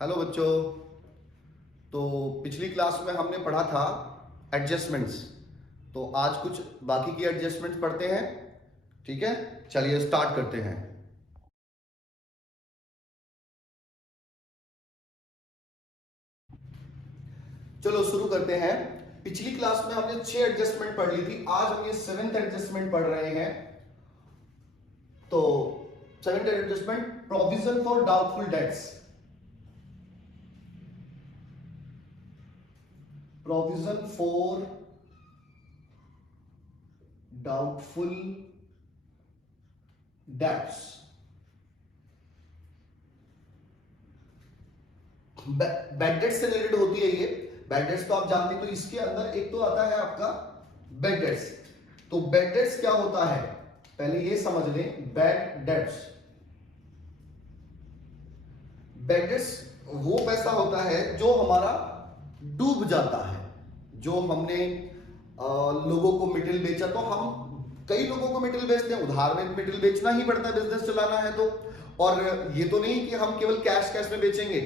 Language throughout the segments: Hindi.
हेलो बच्चों। तो पिछली क्लास में हमने पढ़ा था एडजस्टमेंट्स। तो आज कुछ बाकी की एडजस्टमेंट्स पढ़ते हैं। ठीक है, चलिए स्टार्ट करते हैं। चलो शुरू करते हैं। पिछली क्लास में हमने 6 एडजस्टमेंट पढ़ ली थी। आज हम ये 7th एडजस्टमेंट पढ़ रहे हैं। तो 7th adjustment, provision for doubtful debts. Provision for doubtful debts. Bad dates से रिलेटेड होती है ये। बैड डेट्स तो आप जानते हैं। तो इसके अंदर एक तो आता है आपका बैड डेट्स। तो बैड डेट्स क्या होता है, पहले ये समझ लें। बैड डेट्स, बैड डेट्स वो पैसा होता है जो हमारा डूब जाता है। जो हमने लोगों को मेटेरियल बेचा, तो हम कई लोगों को मेटेरियल बेचते हैं, उधार में मेटेरियल बेचना ही पड़ता है, बिजनेस चलाना है तो। और ये तो नहीं कि हम केवल कैश में बेचेंगे,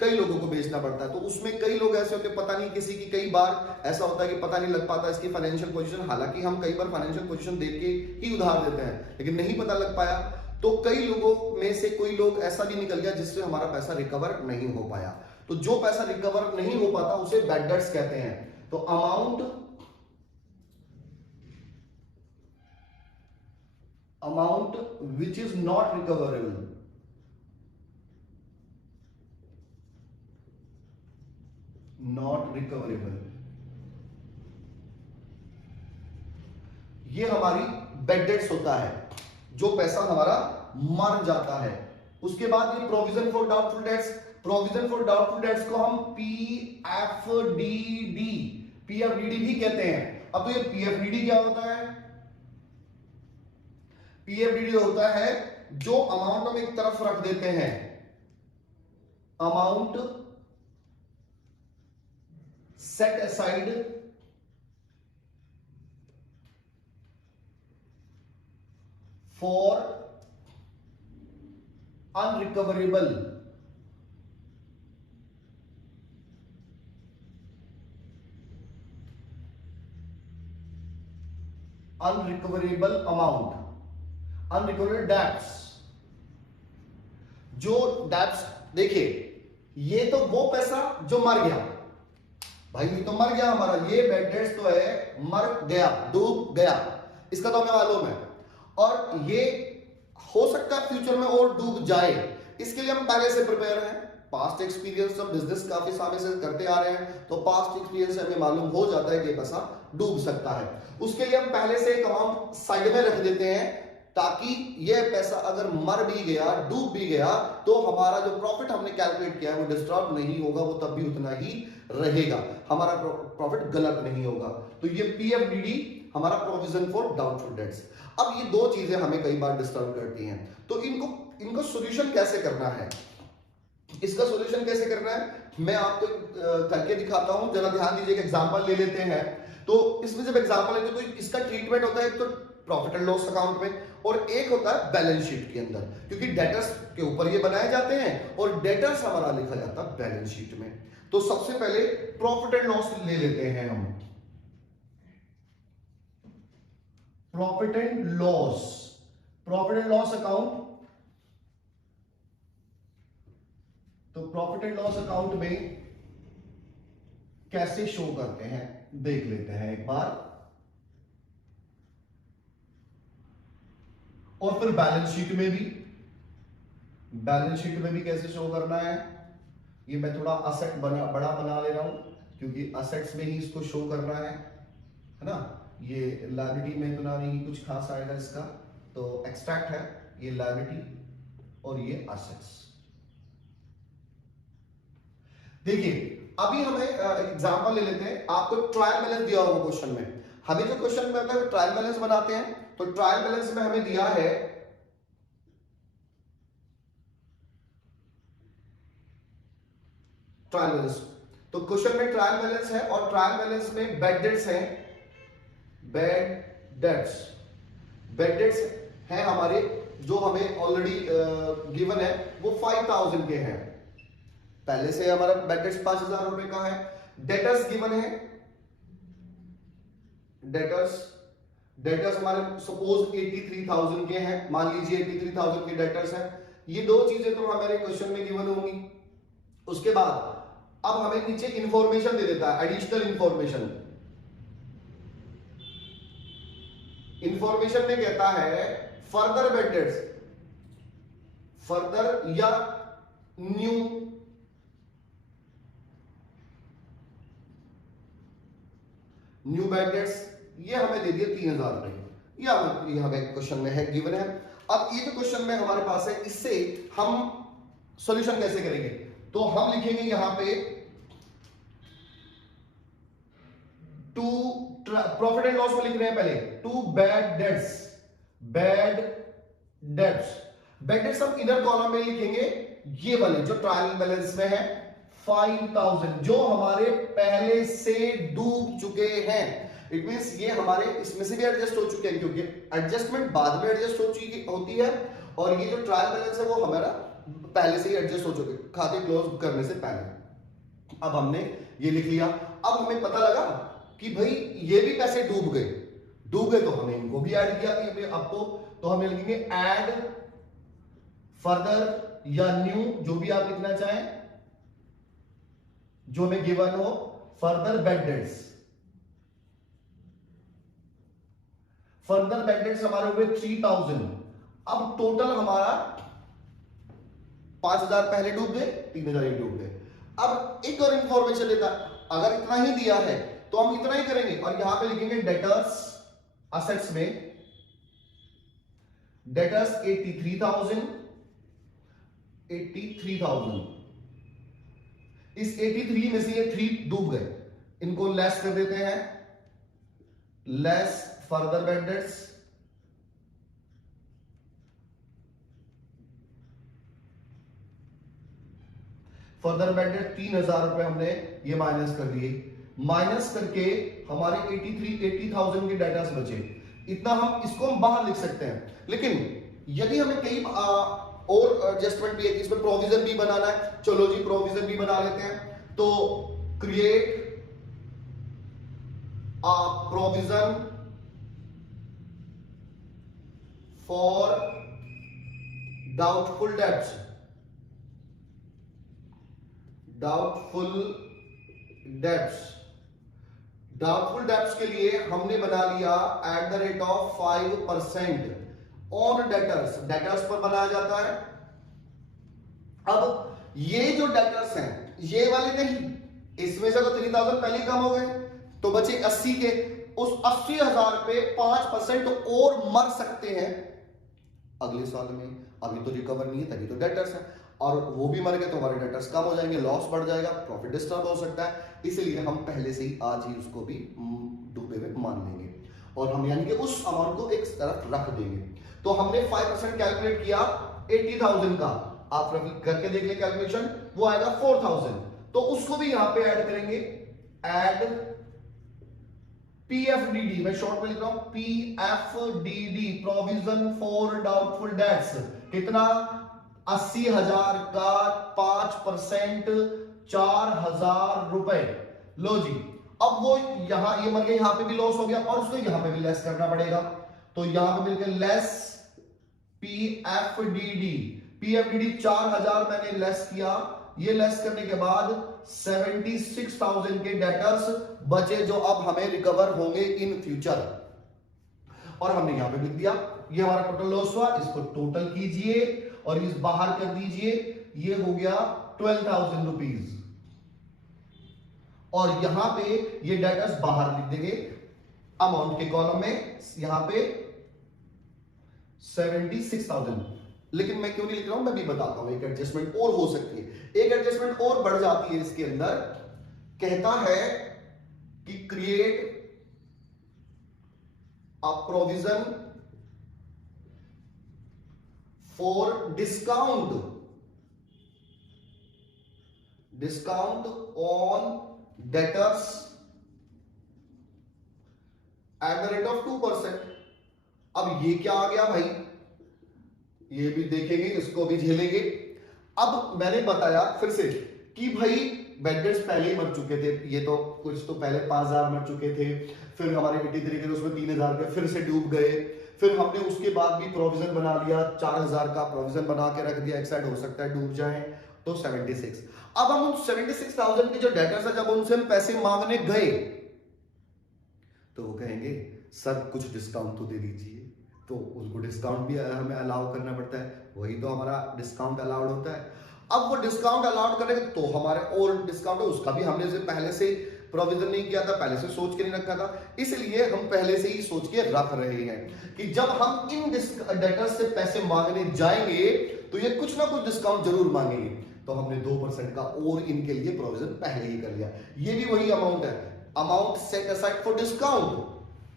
कई लोगों को बेचना पड़ता है। तो उसमें कई लोग ऐसे होते हैं, पता नहीं किसी की, कई बार ऐसा होता है कि पता नहीं लग पाता इसकी फाइनेंशियल पोजीशन। हालांकि हम कई बार फाइनेंशियल पोजीशन देख के ही उधार देते हैं, लेकिन नहीं पता लग पाया। तो कई लोगों में से कोई लोग ऐसा भी निकल गया जिससे हमारा पैसा रिकवर नहीं हो पाया। तो जो पैसा रिकवर नहीं हो पाता उसे बैड डेट्स कहते हैं। तो amount which is not recoverable, not recoverable, ये हमारी बैड डेट्स होता है, जो पैसा हमारा मर जाता है। उसके बाद ये provision for doubtful debts. Provision for doubtful debts को हम पीएफडीडी भी कहते हैं। अब तो ये पीएफडीडी क्या होता है? पीएफडीडी होता है जो अमाउंट हम एक तरफ रख देते हैं, amount set aside for unrecoverable, unrecoverable amount, unrecoverable debts. जो डेट्स, देखिए ये तो वो पैसा जो मर गया, भाई ये तो मर गया हमारा, ये बैड डेट्स तो है मर गया, डूब गया, इसका तो हमें मालूम है। और ये हो सकता है फ्यूचर में और डूब जाए, इसके लिए हम पहले से प्रिपेयर हैं। पास्ट एक्सपीरियंस, हम बिजनेस काफी समय से करते आ रहे हैं, तो पास्ट एक्सपीरियंस से हमें मालूम हो जाता है कि पैसा डूब सकता है। उसके लिए हम पहले से एक अमाउंट साइड में रख देते हैं, ताकि यह पैसा अगर मर भी गया, डूब भी गया, तो हमारा जो प्रॉफिट हमने कैलकुलेट किया है वो डिस्टर्ब नहीं होगा, वो तब भी उतना ही रहेगा, हमारा प्रॉफिट गलत नहीं होगा। तो ये पीएफडीडी हमारा प्रोविजन फॉर डाउटफुल डेट्स। अब ये दो चीजें हमें कई बार डिस्टर्ब करती हैं, तो इनको सॉल्यूशन कैसे करना है, इसका सॉल्यूशन कैसे करना है मैं आपको करके दिखाता हूं। जरा ध्यान दीजिए, एग्जांपल ले लेते हैं। तो इसमें जब एग्जांपल लेते हैं तो इसका ट्रीटमेंट होता है एक तो प्रॉफिट एंड लॉस अकाउंट में, और एक होता है बैलेंस शीट के अंदर, क्योंकि डेटर्स के ऊपर ये बनाए जाते हैं और डेटर्स हमारा लिखा जाता है बैलेंस शीट में। तो सबसे पहले प्रॉफिट एंड लॉस ले लेते हैं हम। Profit and loss account. तो प्रॉफिट एंड लॉस अकाउंट में कैसे शो करते हैं देख लेते हैं एक बार। और फिर बैलेंस शीट में भी कैसे शो करना है। ये मैं थोड़ा असेट बड़ा बना ले रहा हूं, क्योंकि असेट्स में ही इसको शो करना है ना। ये लायबिलिटी में तो ना नहीं कुछ खास आएगा इसका, तो एक्सट्रैक्ट है ये लायबिलिटी और ये असेट्स। देखिए अभी हमें एग्जांपल ले लेते हैं। आपको ट्रायल बैलेंस दिया होगा क्वेश्चन में। हमें जो क्वेश्चन में होता है ट्रायल बैलेंस बनाते हैं, तो ट्रायल बैलेंस में हमें दिया है ट्रायल बैलेंस। तो क्वेश्चन में ट्रायल बैलेंस है और ट्रायल बैलेंस में बैड डेट्स हैं। बैड डेट्स हैं हमारे, जो हमें ऑलरेडी गिवन है, वो 5000 के हैं। पहले से हमारा बैड डेट्स 5,000 रुपए का है। डेटर्स गिवन है, डेटर्स हमारे सपोज 83,000 के हैं, मान लीजिए 83,000 के डेटर्स हैं। ये दो चीजें तो हमारे क्वेश्चन में गिवन होंगी। उसके बाद अब हमें नीचे इंफॉर्मेशन दे देता है, एडिशनल इंफॉर्मेशन। इंफॉर्मेशन में कहता है फर्दर बैड डेट्स, फर्दर या न्यू बैड डेट्स, ये हमें दे दिया 3,000 रुपए। ये हमें क्वेश्चन में है, गिवन है। अब ये जो क्वेश्चन में हमारे पास है, इससे हम सॉल्यूशन कैसे करेंगे? तो हम लिखेंगे यहां पे टू प्रॉफिट एंड लॉस में लिख रहे हैं पहले, to bad debts, bad debts हम इधर कॉलम में लिखेंगे, ये वाले जो ट्रायल बैलेंस में है 5,000, जो हमारे पहले से डूब चुके हैं। इट मींस ये हमारे इसमें से भी एडजस्ट हो चुके हैं, क्योंकि एडजस्टमेंट बाद में एडजस्ट होती है, और ये जो ट्रायल बैलेंस है वो हमारा पहले से ही एडजस्ट हो चुके, खाते क्लोज करने से पहले। अब हमने ये लिख लिया। अब हमें पता लगा कि भाई ये भी पैसे डूब गए तो हमने इनको भी ऐड किया कि आपको, तो हमें लिखेंगे ऐड फर्दर या न्यू, जो भी आप लिखना चाहें, जो हमें गिवन हो, further bad debts. Further bad debts हमारे हुए 3,000। अब टोटल हमारा 5,000 पहले डूब गए, 3,000 ही डूब गए। अब एक और इंफॉर्मेशन देता, अगर इतना ही दिया है तो हम इतना ही करेंगे, और यहां पे लिखेंगे डेटर्स असेट्स में, डेटर्स 83,000, इस 83 में से ये 3 डूब गए, इनको लेस कर देते हैं, less further bad debts, further bad debt 3,000 रुपए हमने ये माइनस कर दिए। माइनस करके हमारे 80,000 के डेटा से बचे। इतना हम इसको हम बाहर लिख सकते हैं, लेकिन यदि हमें कई और एडजस्टमेंट भी है, इसमें प्रोविजन भी बनाना है, चलो जी प्रोविजन भी बना लेते हैं। तो create provision for doubtful debts, doubtful debts के लिए हमने बना लिया @ 5% ऑन डेटर्स, डेटर्स पर बनाया जाता है। अब ये जो डेटर्स हैं, ये वाले नहीं, इसमें से तो 3,000 पहले कम हो गए, तो बचे 80 के। उस 80,000 पे 5% और मर सकते हैं अगले साल में। अभी तो रिकवर नहीं है, तभी तो डेटर्स है, और वो भी मर गए तो हमारे डेटर्स कम हो जाएंगे, लॉस बढ़ जाएगा, प्रॉफिट डिस्टर्ब हो सकता है। इसलिए हम पहले से ही आज ही उसको भी डूबे हुए मान लेंगे, और हम यानी कि उस अमाउंट को एक तरफ रख देंगे। तो हमने 5% कैलकुलेट किया 80,000 का, आप करके देख लें कैलकुलेशन, वो आएगा 4,000। तो उसको भी यहां पे ऐड करेंगे, ऐड PFDD, मैं शॉर्ट में लिख रहा हूं PFDD, provision for doubtful debts. कितना? 80,000 का 5% 4,000 रुपए। लो जी, अब वो यहां ये मर गया, यहां पे भी लॉस हो गया, और उसको यहां पे भी लेस करना पड़ेगा। तो यहां पे मिलकर लेस PFDD 4,000 मैंने लेस किया। ये लेस करने के बाद 76,000 के डेटर्स बचे, जो अब हमें रिकवर होंगे इन फ्यूचर, और हमने यहां पे लिख दिया। ये हमारा टोटल लॉस हुआ, इसको टोटल कीजिए और इस बाहर कर दीजिए, ये हो गया 12,000 रुपीज, और यहां पे ये डेटर्स बाहर लिख देंगे अमाउंट के कॉलम में, यहां पे 76,000। लेकिन मैं क्यों नहीं लिख रहा हूं, मैं भी बताता हूं। एक एडजस्टमेंट और हो सकती है, एक एडजस्टमेंट और बढ़ जाती है इसके अंदर। कहता है कि create a provision for discount on debtors @ 2%। अब ये क्या आ गया भाई, ये भी देखेंगे, इसको भी झेलेंगे। अब मैंने बताया फिर से, कि भाई बैड डेट्स पहले ही मर चुके थे, ये तो कुछ तो पहले 5,000 मर चुके थे, फिर हमारे 83 के उसमें 3,000 के फिर से डूब गए, फिर हमने उसके बाद भी प्रोविजन बना लिया, 4,000 का प्रोविजन बना के रख दिया, एक साइड हो सकता है डूब जाए, तो 76। अब हम उन 76,000 के जो डेटर्स है, जब उनसे हम पैसे मांगने गए तो वो कहेंगे सर कुछ डिस्काउंट तो दे दीजिए, तो उनको डिस्काउंट भी हमें अलाउ करना पड़ता है, वही तो हमारा डिस्काउंट अलाउड होता है। अब वो डिस्काउंट अलाउड करेंगे तो हमारे और डिस्काउंट है उसका भी हमने पहले से प्रोविजन नहीं किया था, पहले से सोच के नहीं रखा था, इसलिए हम पहले से ही सोच के रख रहे हैं कि जब हम इन डेटर्स से पैसे मांगने जाएंगे तो ये कुछ ना कुछ डिस्काउंट जरूर मांगेंगे, तो हमने 2% का और इनके लिए प्रोविजन पहले ही कर लिया। ये भी वही अमाउंट है, amount set aside for discount.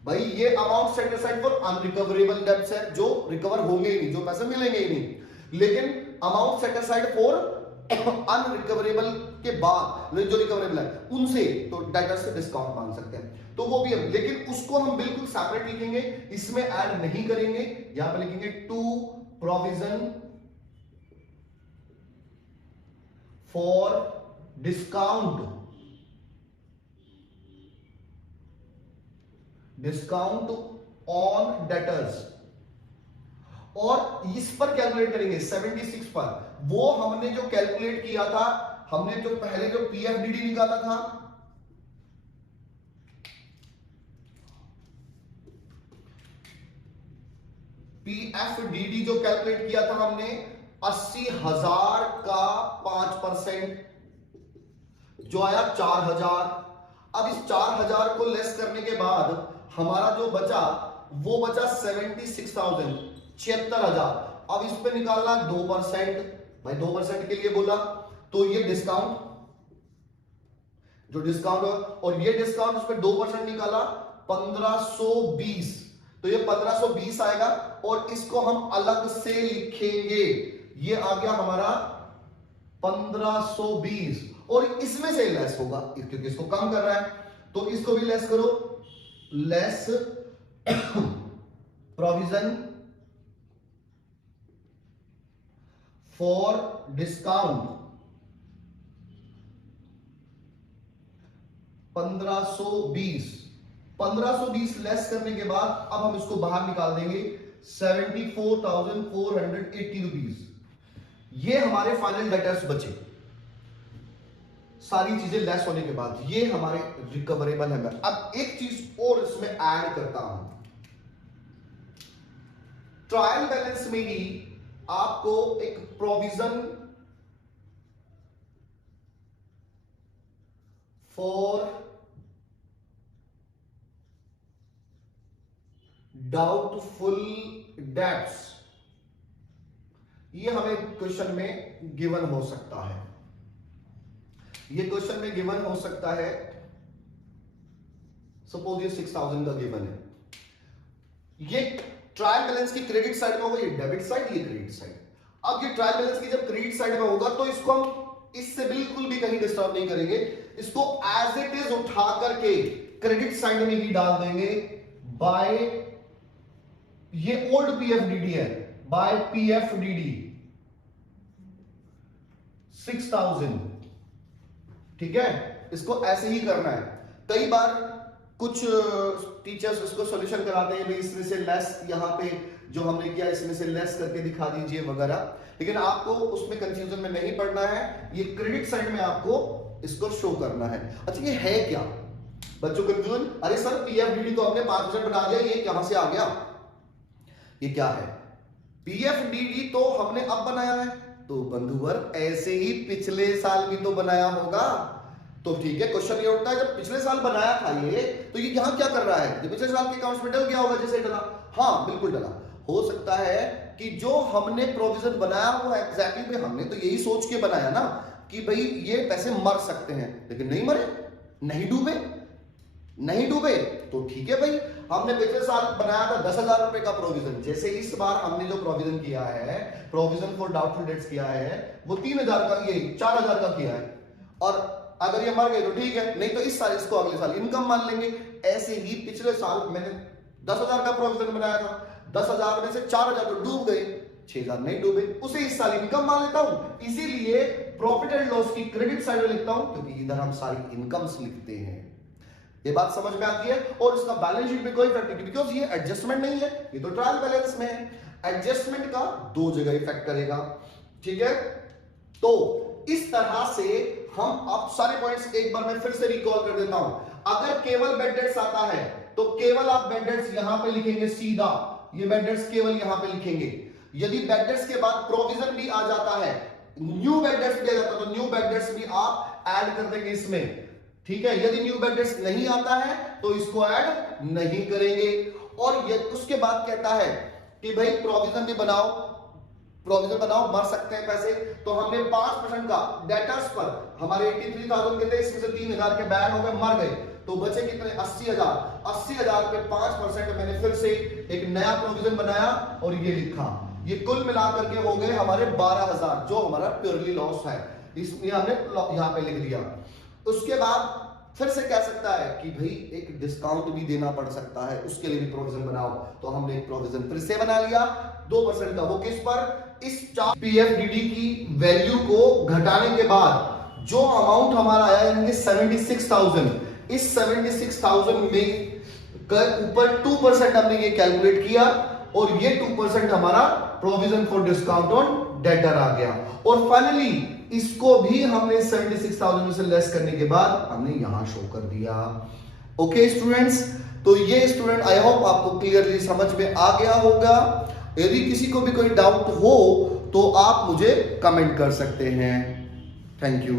भाई ये amount set aside for unrecoverable debts है, जो रिकवर होंगे ही नहीं, जो पैसे मिलेंगे ही नहीं। लेकिन amount set aside for unrecoverable के बाद जो रिकवरेबल है उनसे तो डेटर से डिस्काउंट मांग सकते हैं, तो वो भी है, लेकिन उसको हम बिल्कुल सेपरेट लिखेंगे, इसमें ऐड नहीं करेंगे। यहां पर लिखेंगे to provision for discount, discount on debtors, और इस पर कैलकुलेट करेंगे 76 पर। वो हमने जो कैलकुलेट किया था, हमने जो पहले जो पीएफडीडी निकाला था, पीएफडीडी जो कैलकुलेट किया था हमने 80,000 का 5% जो आया 4,000। अब इस 4,000 को लेस करने के बाद हमारा जो बचा वो बचा 76,000, 76,000। अब इस पे निकालना 2%, भाई 2% के लिए बोला तो ये डिस्काउंट, जो डिस्काउंट है, और ये डिस्काउंट उस पे 2% निकाला 1520, तो ये 1520 आएगा, और इसको हम अलग से लिखेंगे, ये आ गया हमारा 1520, और इसमें से लेस होगा क्योंकि इसको कम कर रहा है, तो इसको भी लेस करो, less provision for discount 1520 less करने के बाद अब हम इसको बाहर निकाल देंगे 74,480 रुपीज। ये हमारे फाइनल डेटर्स बचे, सारी चीजें लेस होने के बाद ये हमारे रिकवरेबल है। अब एक चीज और इसमें ऐड करता हूं, ट्रायल बैलेंस में ही आपको एक प्रोविजन फॉर डाउटफुल डेब्ट्स, ये हमें क्वेश्चन में गिवन हो सकता है, ये क्वेश्चन में गिवन हो सकता है। सपोज ये 6,000 का गिवन है, ये ट्रायल बैलेंस की क्रेडिट साइड में होगा, ये डेबिट साइड, ये क्रेडिट साइड। अब ये ट्रायल बैलेंस की जब क्रेडिट साइड में होगा तो इसको हम इससे बिल्कुल भी कहीं डिस्टर्ब नहीं करेंगे, इसको एज इट इज उठा करके क्रेडिट साइड में ही डाल देंगे बाय, ये ओल्ड पीएफडीडी है, बाय पीएफडीडी 6,000, ठीक है, इसको ऐसे ही करना है। कई बार कुछ टीचर्स इसको सॉल्यूशन कराते हैं, भाई इसमें से लेस, यहां पे जो हमने किया इसमें से लेस करके दिखा दीजिए वगैरह, लेकिन आपको उसमें कंफ्यूजन में नहीं पड़ना है, ये क्रेडिट साइड में आपको इसको शो करना है। अच्छा ये है क्या बच्चों कंफ्यूजन, अरे सर पीएफडीडी तो हमने 5% बना दिया, ये कहां से आ गया, ये क्या है? पीएफडीडी तो हमने अब बनाया है, तो बंधुवर ऐसे ही पिछले साल भी तो बनाया होगा, तो ठीक है। क्वेश्चन ये उठता है जब पिछले साल बनाया था ये, तो ये यहां क्या कर रहा है, जो पिछले साल के अकाउंट्स में डल गया होगा, जैसे डला, हाँ बिल्कुल डला। हो सकता है कि जो हमने प्रोविजन बनाया हुआ एग्जैक्टली पे, हमने तो यही सोच के बनाया ना कि भाई ये पैसे मर सकते हैं, लेकिन नहीं मरे, नहीं डूबे, नहीं डूबे, तो ठीक है भाई। हमने पिछले साल बनाया था 10,000 रुपए का प्रोविजन, जैसे इस बार हमने जो प्रोविजन किया है, प्रोविजन फॉर डाउटफुल डेट्स किया है, वो 3,000 का, ये 4,000 का किया है, और अगर ये मर गए तो ठीक है, नहीं तो इस साल इसको अगले साल इनकम मान लेंगे। ऐसे ही पिछले साल मैंने 10,000 का प्रोविजन बनाया था, 10,000 में से 4,000 तो डूब गए, 6000 नहीं डूबे, उसे इस साल इनकम मान लेता हूं, इसीलिए प्रॉफिट एंड लॉस की क्रेडिट साइड में लिखता हूं, क्योंकि इधर हम सारी इनकम्स लिखते हैं। ये बात समझ में आती है। और इसका बैलेंस शीट में कोई इफेक्ट नहीं, बिकॉज ये एडजस्टमेंट नहीं है, ये तो ट्रायल बैलेंस में है। एडजस्टमेंट का दो जगह इफेक्ट करेगा, ठीक है। तो इस तरह से हम अब सारे पॉइंट्स एक बार मैं फिर से रिकॉल कर देता हूं। अगर केवल बेड डेट्स आता है तो केवल आप बेड डेट्स यहां पे लिखेंगे सीधा, ये बेड डेट्स केवल यहां पे लिखेंगे। यदि बेड डेट्स के बाद प्रोविजन भी आ जाता है, न्यू बेड डेट्स भी आ जाता है, तो न्यू बेड डेट्स भी आप ऐड कर देंगे इसमें, ठीक है। यदि न्यू बेड डेट्स नहीं आता है तो इसको ऐड नहीं करेंगे। और ये उसके बाद कहता है कि भाई प्रोविजन भी बनाओ, प्रोविजन बनाओ, मर सकते हैं पैसे, तो हमने 5% का डेटर्स पर हमारे 83,000 के थे, इसमें से 3,000 के बैन हो गए, मर गए, तो बचे कितने 80,000। 80,000 पे 5% मैंने फिर से एक नया प्रोविजन बनाया और ये लिखा। ये कुल मिलाकर के हो गए हमारे 12,000, जो हमारा प्योरली लॉस है, इसमें हमने यहां पे लिख दिया। उसके बाद फिर से कह सकता है कि भाई एक डिस्काउंट भी देना पड़ सकता है, उसके लिए भी प्रोविजन बनाओ, तो हमने एक प्रोविजन फिर से बना लिया 2% का। वो किस पर? इस पीएफडीडी की वैल्यू को घटाने के बाद जो अमाउंट हमारा आया यानी 76,000, इस 76,000 में ऊपर 2% हमने ये कैलकुलेट किया और ये 2% हमारा provision for discount on debtor आ गया। और फाइनली इसको भी हमने 76,000 से लेस करने के बाद हमने यहां शो कर दिया। ओके स्टूडेंट्स, तो ये स्टूडेंट आई होप आपको क्लियरली समझ में आ गया होगा। यदि किसी को भी कोई डाउट हो तो आप मुझे कमेंट कर सकते हैं। Thank you.